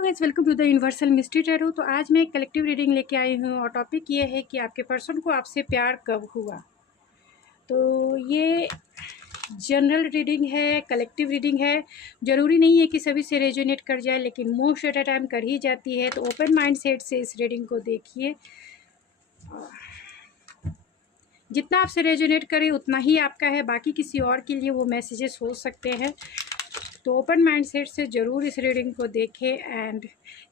Hello guys, welcome to the universal mystery tarot. तो आज मैं एक कलेक्टिव रीडिंग लेके आई हूँ और टॉपिक ये है कि आपके पर्सन को आपसे प्यार कब हुआ। तो ये जनरल रीडिंग है, कलेक्टिव रीडिंग है। ज़रूरी नहीं है कि सभी से रेजोनेट कर जाए, लेकिन मोस्ट एट अ टाइम कर ही जाती है। तो ओपन माइंड सेट से इस रीडिंग को देखिए। जितना आपसे रेजोनेट करे उतना ही आपका है, बाकी किसी और के लिए वो मैसेजेस हो सकते हैं। तो ओपन माइंड सेट से ज़रूर इस रीडिंग को देखें। एंड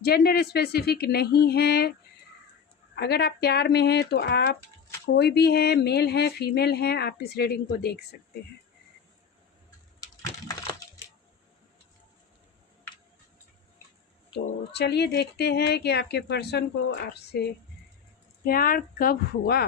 जेंडर स्पेसिफिक नहीं है। अगर आप प्यार में हैं तो आप कोई भी है, मेल है, फीमेल हैं, आप इस रीडिंग को देख सकते हैं। तो चलिए देखते हैं कि आपके पर्सन को आपसे प्यार कब हुआ।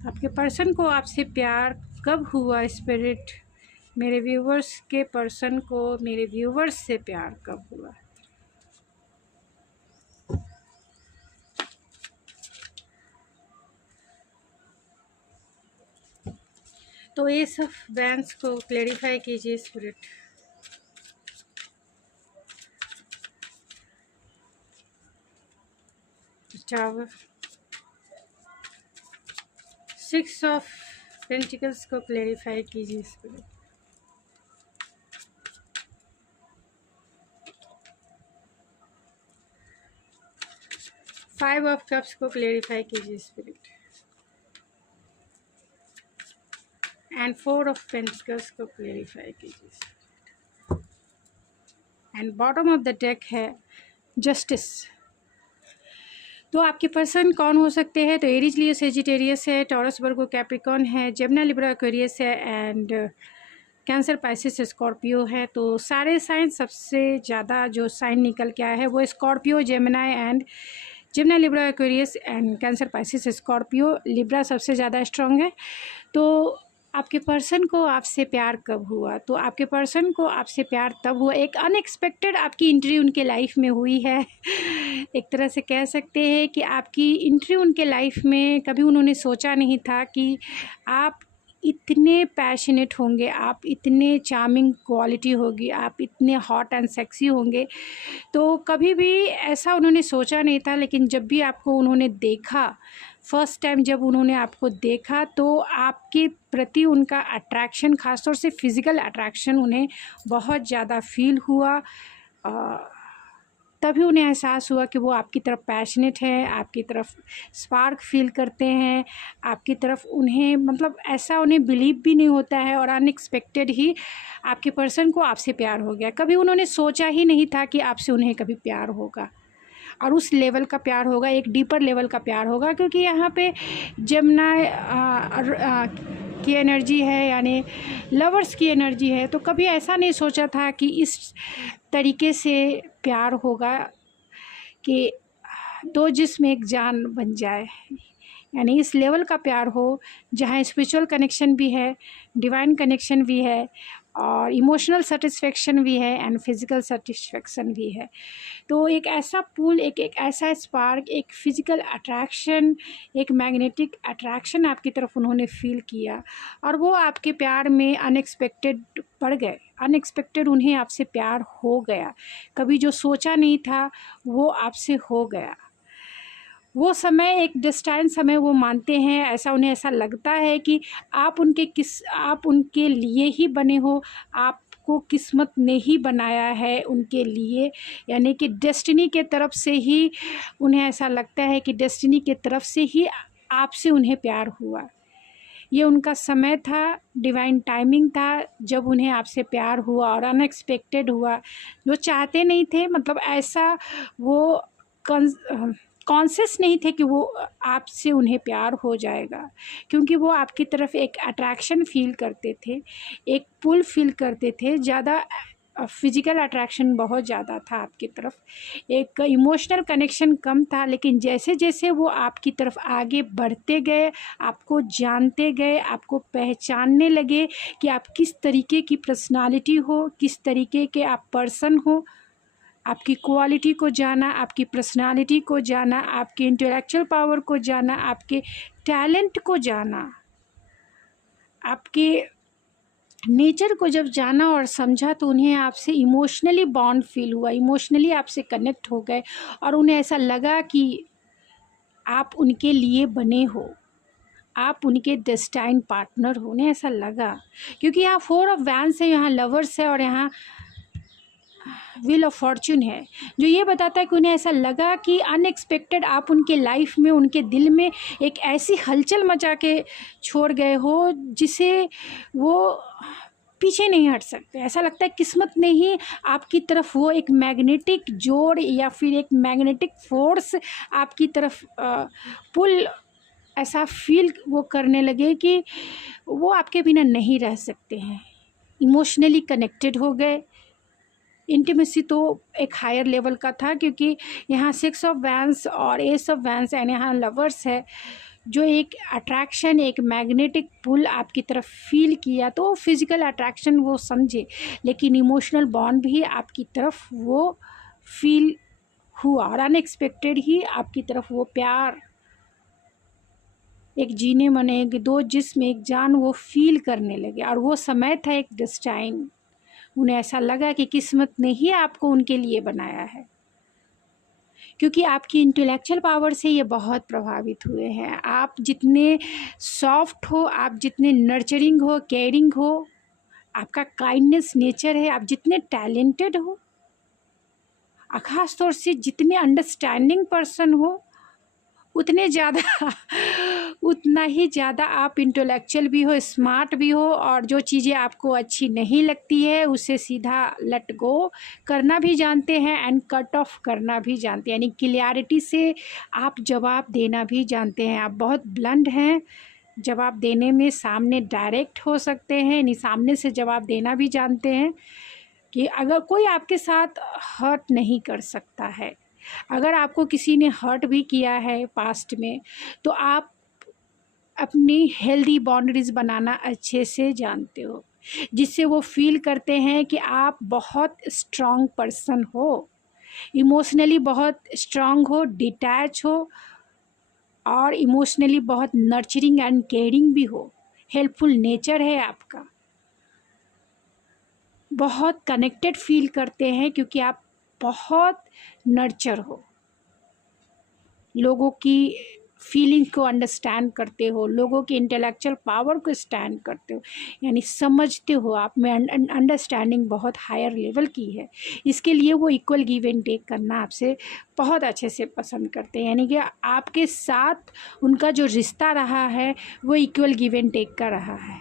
आपके पर्सन को आपसे प्यार कब हुआ स्पिरिट? मेरे व्यूवर्स के पर्सन को मेरे व्यूवर्स से प्यार कब हुआ? तो ये सब बैंस को क्लेरिफाई कीजिए स्पिरिट। टावर, 6 ऑफ पेंटिकल्स को क्लेरिफाई कीजिए स्पिरिट। 5 ऑफ कप्स को क्लेरिफाई कीजिए स्पिरिट। एंड 4 ऑफ पेंटिकल्स को क्लेरिफाई कीजिए। And bottom of the deck है जस्टिस। तो आपके पर्सन कौन हो सकते हैं? तो एरीज, लियो, सेजिटेरियस है, टॉरस, वर्गो, कैप्रिकॉर्न है, जेमिनी, लिब्रा, एक्वेरियस है, एंड कैंसर, पाइसिस, स्कॉर्पियो है। तो सारे साइन, सबसे ज़्यादा जो साइन निकल के आया है वो Scorpio, Gemini and Gemini, Libra, Aquarius and cancer, Pisces, Scorpio. Libra सबसे ज़्यादा स्ट्रॉन्ग है। तो आपके पर्सन को आपसे प्यार कब हुआ? तो आपके पर्सन को आपसे प्यार तब हुआ, एक अनएक्सपेक्टेड आपकी एंट्री उनके लाइफ में हुई है। एक तरह से कह सकते हैं कि आपकी एंट्री उनके लाइफ में, कभी उन्होंने सोचा नहीं था कि आप इतने पैशनेट होंगे, आप इतने चार्मिंग क्वालिटी होगी, आप इतने हॉट एंड सेक्सी होंगे। तो कभी भी ऐसा उन्होंने सोचा नहीं था। लेकिन जब भी आपको उन्होंने देखा, फर्स्ट टाइम जब उन्होंने आपको देखा, तो आपके प्रति उनका अट्रैक्शन, ख़ासतौर से फिज़िकल अट्रैक्शन उन्हें बहुत ज़्यादा फील हुआ। तभी उन्हें एहसास हुआ कि वो आपकी तरफ पैशनेट है, आपकी तरफ स्पार्क फील करते हैं, आपकी तरफ उन्हें, मतलब ऐसा उन्हें बिलीव भी नहीं होता है। और अनएक्सपेक्टेड ही आपके पर्सन को आपसे प्यार हो गया। कभी उन्होंने सोचा ही नहीं था कि आपसे उन्हें कभी प्यार होगा, और उस लेवल का प्यार होगा, एक डीपर लेवल का प्यार होगा। क्योंकि यहाँ पे जमुना की एनर्जी है, यानी लवर्स की एनर्जी है। तो कभी ऐसा नहीं सोचा था कि इस तरीके से प्यार होगा कि दो जिस्म एक जान बन जाए, यानी इस लेवल का प्यार हो जहाँ स्पिरिचुअल कनेक्शन भी है, डिवाइन कनेक्शन भी है, और इमोशनल सेटिस्फेक्शन भी है, एंड फिज़िकल सेटिस्फेक्शन भी है। तो एक ऐसा पुल, एक ऐसा स्पार्क, एक फिज़िकल अट्रैक्शन, एक मैग्नेटिक अट्रैक्शन आपकी तरफ उन्होंने फील किया, और वो आपके प्यार में अनएक्सपेक्टेड पड़ गए। अनएक्सपेक्टेड उन्हें आपसे प्यार हो गया। कभी जो सोचा नहीं था वो आपसे हो गया। वो समय एक डेस्टाइन समय वो मानते हैं, ऐसा उन्हें ऐसा लगता है कि आप उनके लिए ही बने हो, आपको किस्मत ने ही बनाया है उनके लिए। यानी कि डेस्टिनी के तरफ से ही उन्हें ऐसा लगता है कि डेस्टिनी के तरफ से ही आपसे उन्हें प्यार हुआ। ये उनका समय था, डिवाइन टाइमिंग था जब उन्हें आपसे प्यार हुआ, और अनएक्सपेक्टेड हुआ, जो चाहते नहीं थे। मतलब ऐसा वो कॉन्शियस नहीं थे कि वो आपसे उन्हें प्यार हो जाएगा, क्योंकि वो आपकी तरफ एक अट्रैक्शन फील करते थे, एक पुल फील करते थे, ज़्यादा फिजिकल अट्रैक्शन बहुत ज़्यादा था आपकी तरफ, एक इमोशनल कनेक्शन कम था। लेकिन जैसे जैसे वो आपकी तरफ आगे बढ़ते गए, आपको जानते गए, आपको पहचानने लगे कि आप किस तरीके की पर्सनालिटी हो, किस तरीके के आप पर्सन हो, आपकी क्वालिटी को जाना, आपकी पर्सनालिटी को जाना, आपके इंटेलेक्चुअल पावर को जाना, आपके टैलेंट को जाना, आपके नेचर को जब जाना और समझा, तो उन्हें आपसे इमोशनली बॉन्ड फील हुआ, इमोशनली आपसे कनेक्ट हो गए और उन्हें ऐसा लगा कि आप उनके लिए बने हो, आप उनके डेस्टाइन पार्टनर हो। उन्हें ऐसा लगा, क्योंकि यहाँ 4 ऑफ वैंड्स है, यहाँ लवर्स है और यहाँ व्हील ऑफ फॉर्च्यून है, जो ये बताता है कि उन्हें ऐसा लगा कि अनएक्सपेक्टेड आप उनके लाइफ में, उनके दिल में एक ऐसी हलचल मचा के छोड़ गए हो जिसे वो पीछे नहीं हट सकते। ऐसा लगता है किस्मत ने ही आपकी तरफ वो एक मैग्नेटिक जोड़ या फिर एक मैग्नेटिक फोर्स आपकी तरफ पुल ऐसा फील वो करने लगे कि वो आपके बिना नहीं रह सकते हैं। इमोशनली कनेक्टेड हो गए। इंटीमेसी तो एक हायर लेवल का था, क्योंकि यहाँ 6 ऑफ वैंड्स और एस ऑफ वैंड्स एंड यहाँ लवर्स है, जो एक अट्रैक्शन, एक मैग्नेटिक पुल आपकी तरफ फील किया। तो फिज़िकल अट्रैक्शन वो समझे, लेकिन इमोशनल बॉन्ड भी आपकी तरफ वो फील हुआ और अनएक्सपेक्टेड ही आपकी तरफ वो प्यार, एक जीने मने एक दो जिस्म एक जान, वो फील करने लगे। और वो समय था एक डेस्टाइन। उन्हें ऐसा लगा कि किस्मत ने ही आपको उनके लिए बनाया है, क्योंकि आपकी इंटेलेक्चुअल पावर से ये बहुत प्रभावित हुए हैं। आप जितने सॉफ्ट हो, आप जितने नर्चरिंग हो, केयरिंग हो, आपका काइंडनेस नेचर है, आप जितने टैलेंटेड हो, ख़ास तौर से जितने अंडरस्टैंडिंग पर्सन हो, उतने ज़्यादा उतना ही ज़्यादा आप इंटेलेक्चुअल भी हो, स्मार्ट भी हो, और जो चीज़ें आपको अच्छी नहीं लगती है उसे सीधा लेट गो करना भी जानते हैं एंड कट ऑफ करना भी जानते हैं। यानी क्लियरिटी से आप जवाब देना भी जानते हैं। आप बहुत ब्लंट हैं जवाब देने में, सामने डायरेक्ट हो सकते हैं, यानी सामने से जवाब देना भी जानते हैं कि अगर कोई आपके साथ हर्ट नहीं कर सकता है। अगर आपको किसी ने हर्ट भी किया है पास्ट में, तो आप अपनी हेल्दी बाउंड्रीज़ बनाना अच्छे से जानते हो, जिससे वो फील करते हैं कि आप बहुत स्ट्रॉन्ग पर्सन हो, इमोशनली बहुत स्ट्रॉन्ग हो, डिटैच हो, और इमोशनली बहुत नर्चरिंग एंड केयरिंग भी हो। हेल्पफुल नेचर है आपका, बहुत कनेक्टेड फील करते हैं, क्योंकि आप बहुत नर्चर हो, लोगों की फीलिंग को अंडरस्टैंड करते हो, लोगों की इंटेलेक्चुअल पावर को स्टैंड करते हो, यानी समझते हो। आप में अंडरस्टैंडिंग बहुत हायर लेवल की है। इसके लिए वो इक्वल गिव एंड टेक करना आपसे बहुत अच्छे से पसंद करते हैं। यानी कि आपके साथ उनका जो रिश्ता रहा है वो इक्वल गिव एंड टेक का रहा है।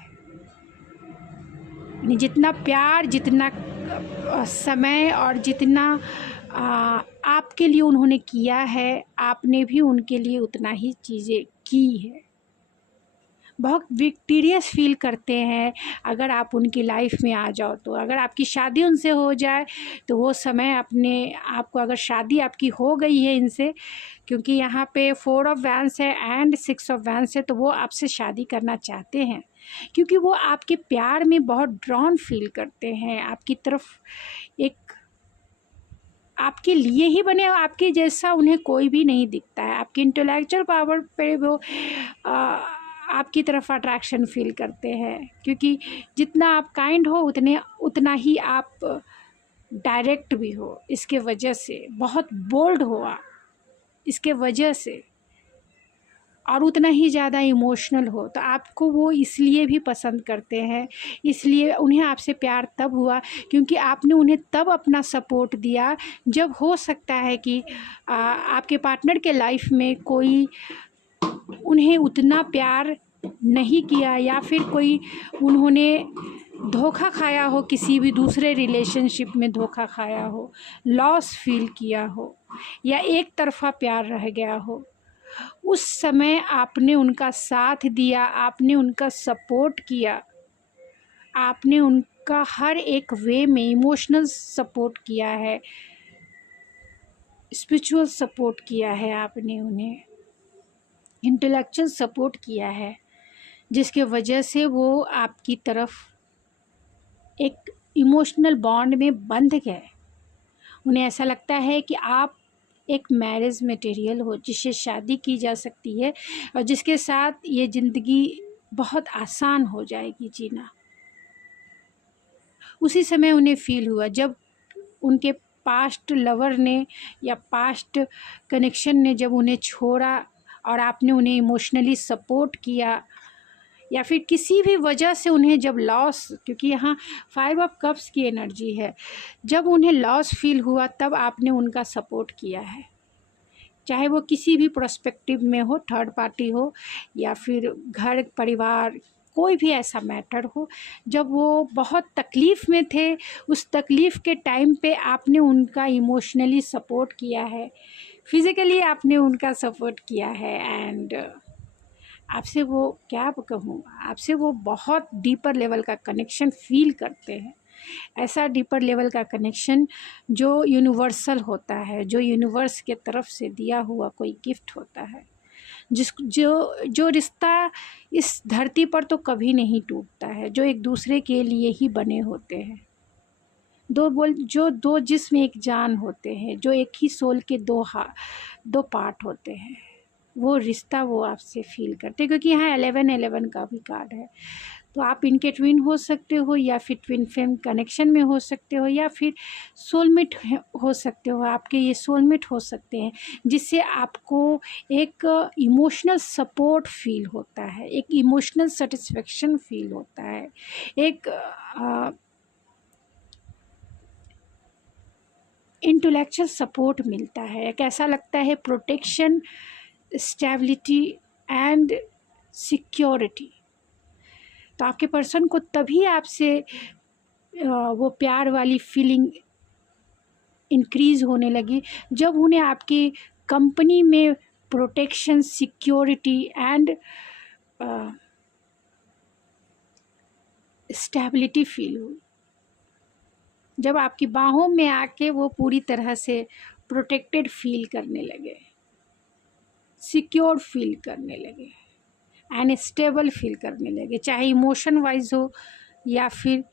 यानी जितना प्यार, जितना समय और जितना आपके लिए उन्होंने किया है, आपने भी उनके लिए उतना ही चीज़ें की है। बहुत विक्टोरियस फील करते हैं अगर आप उनकी लाइफ में आ जाओ तो। अगर आपकी शादी उनसे हो जाए तो वो समय अपने आपको, अगर शादी आपकी हो गई है इनसे, क्योंकि यहाँ पे 4 ऑफ वैंड्स है एंड 6 ऑफ वैंड्स है, तो वो आपसे शादी करना चाहते हैं, क्योंकि वो आपके प्यार में बहुत ड्रॉन फील करते हैं, आपकी तरफ एक आपके लिए ही बने, आपके जैसा उन्हें कोई भी नहीं दिखता है। आपकी इंटेलेक्चुअल पावर पे वो आपकी तरफ अट्रैक्शन फील करते हैं, क्योंकि जितना आप काइंड हो उतना ही आप डायरेक्ट भी हो, इसके वजह से बहुत बोल्ड हो आप इसके वजह से, और उतना ही ज़्यादा इमोशनल हो, तो आपको वो इसलिए भी पसंद करते हैं। इसलिए उन्हें आपसे प्यार तब हुआ क्योंकि आपने उन्हें तब अपना सपोर्ट दिया जब हो सकता है कि आपके पार्टनर के लाइफ में कोई उन्हें उतना प्यार नहीं किया, या फिर कोई उन्होंने धोखा खाया हो, किसी भी दूसरे रिलेशनशिप में धोखा खाया हो, लॉस फील किया हो, या एक तरफ़ा प्यार रह गया हो, उस समय आपने उनका साथ दिया, आपने उनका सपोर्ट किया, आपने उनका हर एक वे में इमोशनल सपोर्ट किया है, स्पिरिचुअल सपोर्ट किया है, आपने उन्हें इंटेलेक्चुअल सपोर्ट किया है, जिसके वजह से वो आपकी तरफ एक इमोशनल बॉन्ड में बंध गए। उन्हें ऐसा लगता है कि आप एक मैरिज मटेरियल हो जिससे शादी की जा सकती है और जिसके साथ ये ज़िंदगी बहुत आसान हो जाएगी जीना। उसी समय उन्हें फ़ील हुआ जब उनके पास्ट लवर ने या पास्ट कनेक्शन ने जब उन्हें छोड़ा और आपने उन्हें इमोशनली सपोर्ट किया, या फिर किसी भी वजह से उन्हें जब लॉस, क्योंकि यहाँ 5 ऑफ कप्स की एनर्जी है, जब उन्हें लॉस फील हुआ तब आपने उनका सपोर्ट किया है, चाहे वो किसी भी पर्सपेक्टिव में हो, थर्ड पार्टी हो या फिर घर परिवार, कोई भी ऐसा मैटर हो। जब वो बहुत तकलीफ़ में थे, उस तकलीफ़ के टाइम पे आपने उनका इमोशनली सपोर्ट किया है, फिज़िकली आपने उनका सपोर्ट किया है, एंड आपसे वो क्या कहूँ, आपसे वो बहुत डीपर लेवल का कनेक्शन फ़ील करते हैं। ऐसा डीपर लेवल का कनेक्शन जो यूनिवर्सल होता है, जो यूनिवर्स के तरफ से दिया हुआ कोई गिफ्ट होता है, जो रिश्ता इस धरती पर तो कभी नहीं टूटता है, जो एक दूसरे के लिए ही बने होते हैं। दो जिस्म एक जान होते हैं, जो एक ही सोल के दो पार्ट होते हैं, वो रिश्ता वो आपसे फ़ील करते हैं। क्योंकि यहाँ 11-11 का भी कार्ड है, तो आप इनके ट्विन हो सकते हो, या फिर ट्विन फ्लेम कनेक्शन में हो सकते हो, या फिर सोलमेट हो सकते हो। आपके ये सोलमेट हो सकते हैं जिससे आपको एक इमोशनल सपोर्ट फील होता है, एक इमोशनल सेटिस्फेक्शन फील होता है, एक इंटेलेक्चुअल सपोर्ट मिलता है, एक ऐसा लगता है प्रोटेक्शन, स्टेबिलिटी एंड सिक्योरिटी। तो आपके पर्सन को तभी आपसे वो प्यार वाली फीलिंग इंक्रीज़ होने लगी जब उन्हें आपकी कंपनी में protection, security and stability feel हुई। जब आपकी बाहों में आके वो पूरी तरह से प्रोटेक्टेड फील करने लगे, सिक्योर फील करने लगे एंड स्टेबल फील करने लगे, चाहे इमोशन वाइज हो या फिर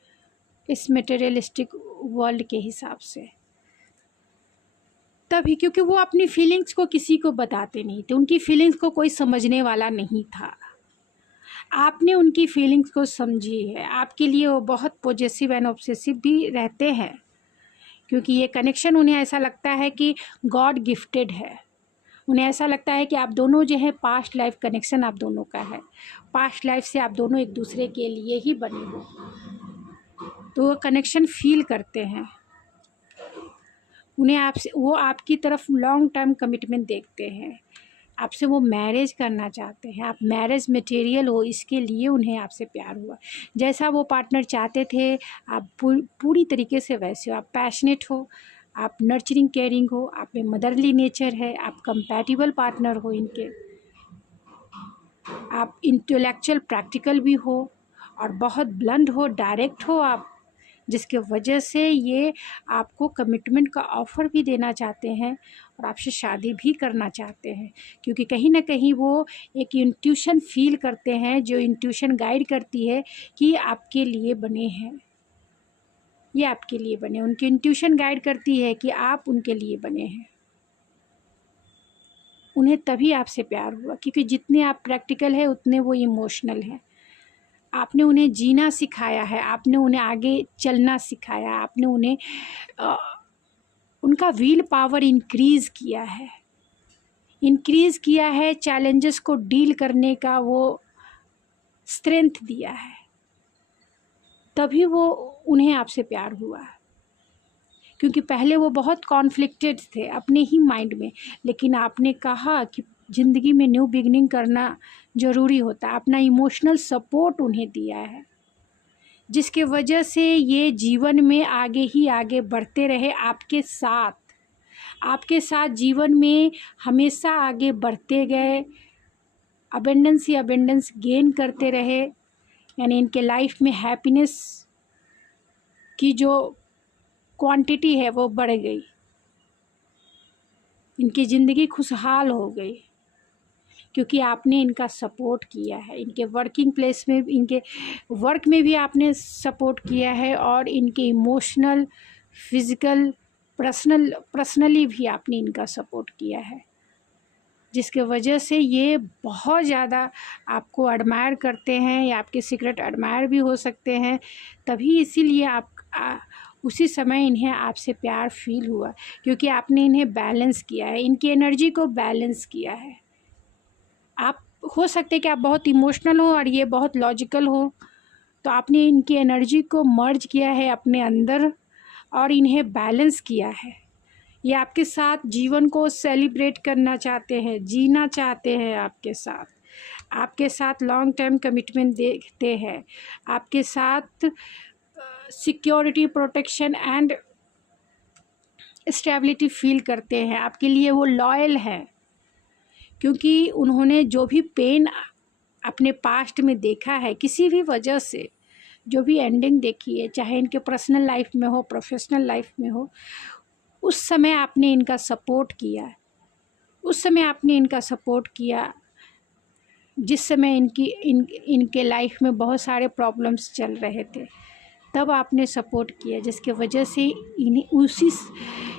इस मटेरियलिस्टिक वर्ल्ड के हिसाब से। तभी क्योंकि वो अपनी फीलिंग्स को किसी को बताते नहीं थे, उनकी फीलिंग्स को कोई समझने वाला नहीं था। आपने उनकी फीलिंग्स को समझी है, आपके लिए वो बहुत पॉजेसिव एंड ऑब्सेसिव भी रहते हैं, क्योंकि ये कनेक्शन उन्हें ऐसा लगता है कि गॉड गिफ्टेड है। उन्हें ऐसा लगता है कि आप दोनों जो है पास्ट लाइफ कनेक्शन आप दोनों का है, पास्ट लाइफ से आप दोनों एक दूसरे के लिए ही बने हो, तो वो कनेक्शन फील करते हैं। उन्हें आपसे, वो आपकी तरफ लॉन्ग टर्म कमिटमेंट देखते हैं, आपसे वो मैरिज करना चाहते हैं, आप मैरिज मटेरियल हो, इसके लिए उन्हें आपसे प्यार हुआ। जैसा वो पार्टनर चाहते थे आप पूरी तरीके से वैसे हो, आप पैशनेट हो, आप नर्चरिंग केयरिंग हो, आप में मदरली नेचर है, आप कंपैटिबल पार्टनर हो इनके, आप इंटेलेक्चुअल प्रैक्टिकल भी हो और बहुत ब्लंट हो, डायरेक्ट हो आप, जिसके वजह से ये आपको कमिटमेंट का ऑफ़र भी देना चाहते हैं और आपसे शादी भी करना चाहते हैं। क्योंकि कहीं ना कहीं वो एक इंट्यूशन फील करते हैं, जो इंट्यूशन गाइड करती है कि आपके लिए बने हैं, ये आपके लिए बने। उनकी इंट्यूशन गाइड करती है कि आप उनके लिए बने हैं। उन्हें तभी आपसे प्यार हुआ, क्योंकि जितने आप प्रैक्टिकल है उतने वो इमोशनल हैं। आपने उन्हें जीना सिखाया है, आपने उन्हें आगे चलना सिखाया, आपने उन्हें उनका विल पावर इंक्रीज़ किया है, चैलेंजेस को डील करने का वो स्ट्रेंथ दिया है, तभी वो उन्हें आपसे प्यार हुआ है। क्योंकि पहले वो बहुत कॉन्फ्लिक्टेड थे अपने ही माइंड में, लेकिन आपने कहा कि ज़िंदगी में न्यू बिगनिंग करना ज़रूरी होता है, अपना इमोशनल सपोर्ट उन्हें दिया है, जिसके वजह से ये जीवन में आगे ही आगे बढ़ते रहे आपके साथ जीवन में हमेशा आगे बढ़ते गए, अबेंडेंस ही अबेंडेंस गेन करते रहे, यानी इनके लाइफ में हैप्पीनेस की जो क्वांटिटी है वो बढ़ गई, इनकी ज़िंदगी खुशहाल हो गई, क्योंकि आपने इनका सपोर्ट किया है। इनके वर्किंग प्लेस में, इनके वर्क में भी आपने सपोर्ट किया है, और इनके इमोशनल, फिज़िकल, पर्सनली भी आपने इनका सपोर्ट किया है, जिसके वजह से ये बहुत ज़्यादा आपको एडमायर करते हैं, या आपके सीक्रेट एडमायर भी हो सकते हैं। तभी इसीलिए उसी समय इन्हें आपसे प्यार फील हुआ, क्योंकि आपने इन्हें बैलेंस किया है, इनकी एनर्जी को बैलेंस किया है। आप हो सकते कि आप बहुत इमोशनल हो और ये बहुत लॉजिकल हो, तो आपने इनकी एनर्जी को मर्ज किया है अपने अंदर और इन्हें बैलेंस किया है। ये आपके साथ जीवन को सेलिब्रेट करना चाहते हैं, जीना चाहते हैं आपके साथ लॉन्ग टर्म कमिटमेंट देखते हैं, आपके साथ security, protection and stability feel करते हैं। आपके लिए वो लॉयल है, क्योंकि उन्होंने जो भी पेन अपने पास्ट में देखा है, किसी भी वजह से जो भी एंडिंग देखी है, चाहे इनके पर्सनल लाइफ में हो, प्रोफेशनल लाइफ में हो, उस समय आपने इनका सपोर्ट किया, जिस समय इनके लाइफ में बहुत सारे प्रॉब्लम्स चल रहे थे, तब आपने सपोर्ट किया, जिसके वजह से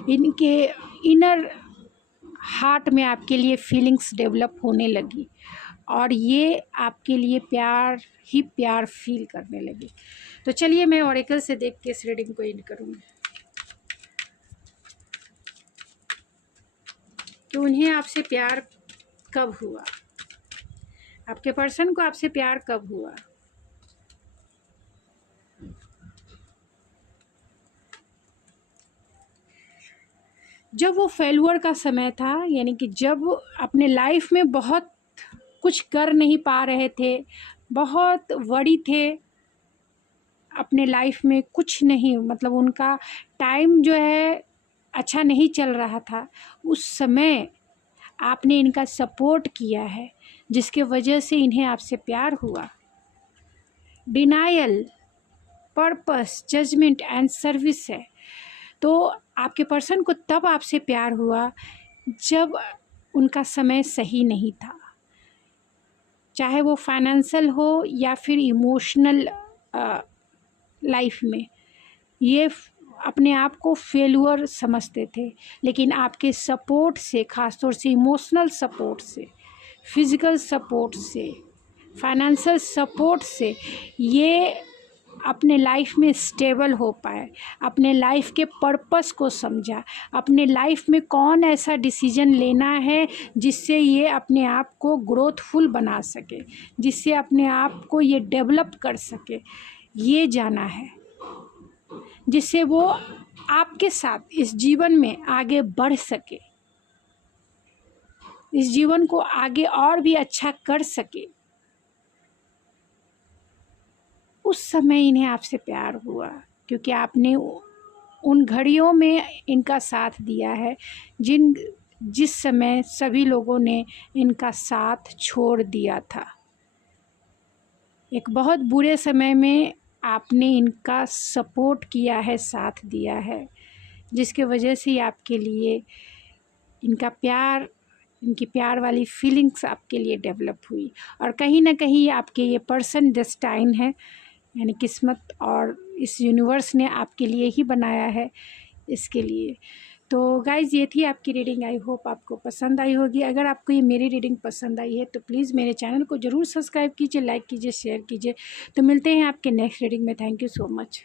इनके इनर हार्ट में आपके लिए फीलिंग्स डेवलप होने लगी, और ये आपके लिए प्यार ही प्यार फील करने लगी। तो चलिए मैं ऑरेकल से देख के इस रीडिंग को एंड करूँगी कि उन्हें आपसे प्यार कब हुआ, आपके पर्सन को आपसे प्यार कब हुआ। जब वो फेल्यूर का समय था, यानी कि जब अपने लाइफ में बहुत कुछ कर नहीं पा रहे थे, बहुत वरी थे, अपने लाइफ में कुछ नहीं, मतलब उनका टाइम जो है अच्छा नहीं चल रहा था, उस समय आपने इनका सपोर्ट किया है, जिसके वजह से इन्हें आपसे प्यार हुआ। Denial, purpose, judgement and service है। तो आपके पर्सन को तब आपसे प्यार हुआ जब उनका समय सही नहीं था, चाहे वो फाइनेंशियल हो या फिर इमोशनल लाइफ में। ये अपने आप को फेल्यूर समझते थे, लेकिन आपके सपोर्ट से, ख़ासतौर से इमोशनल सपोर्ट से, फिज़िकल सपोर्ट से, फाइनेंशियल सपोर्ट से ये अपने लाइफ में स्टेबल हो पाए, अपने लाइफ के पर्पस को समझा, अपने लाइफ में कौन ऐसा डिसीजन लेना है जिससे ये अपने आप को ग्रोथफुल बना सके, जिससे अपने आप को ये डेवलप कर सके, ये जाना है, जिससे वो आपके साथ इस जीवन में आगे बढ़ सके, इस जीवन को आगे और भी अच्छा कर सके। उस समय इन्हें आपसे प्यार हुआ, क्योंकि आपने उन घड़ियों में इनका साथ दिया है जिस समय सभी लोगों ने इनका साथ छोड़ दिया था। एक बहुत बुरे समय में आपने इनका सपोर्ट किया है, साथ दिया है, जिसके वजह से आपके लिए इनकी प्यार वाली फीलिंग्स आपके लिए डेवलप हुई, और कहीं ना कहीं आपके ये पर्सन डेस्टाइन है, यानी किस्मत, और इस यूनिवर्स ने आपके लिए ही बनाया है इसके लिए। तो गाइज़, ये थी आपकी रीडिंग। आई होप आपको पसंद आई होगी। अगर आपको ये मेरी रीडिंग पसंद आई है तो प्लीज़ मेरे चैनल को ज़रूर सब्सक्राइब कीजिए, लाइक कीजिए, शेयर कीजिए। तो मिलते हैं आपके नेक्स्ट रीडिंग में। Thank you so much.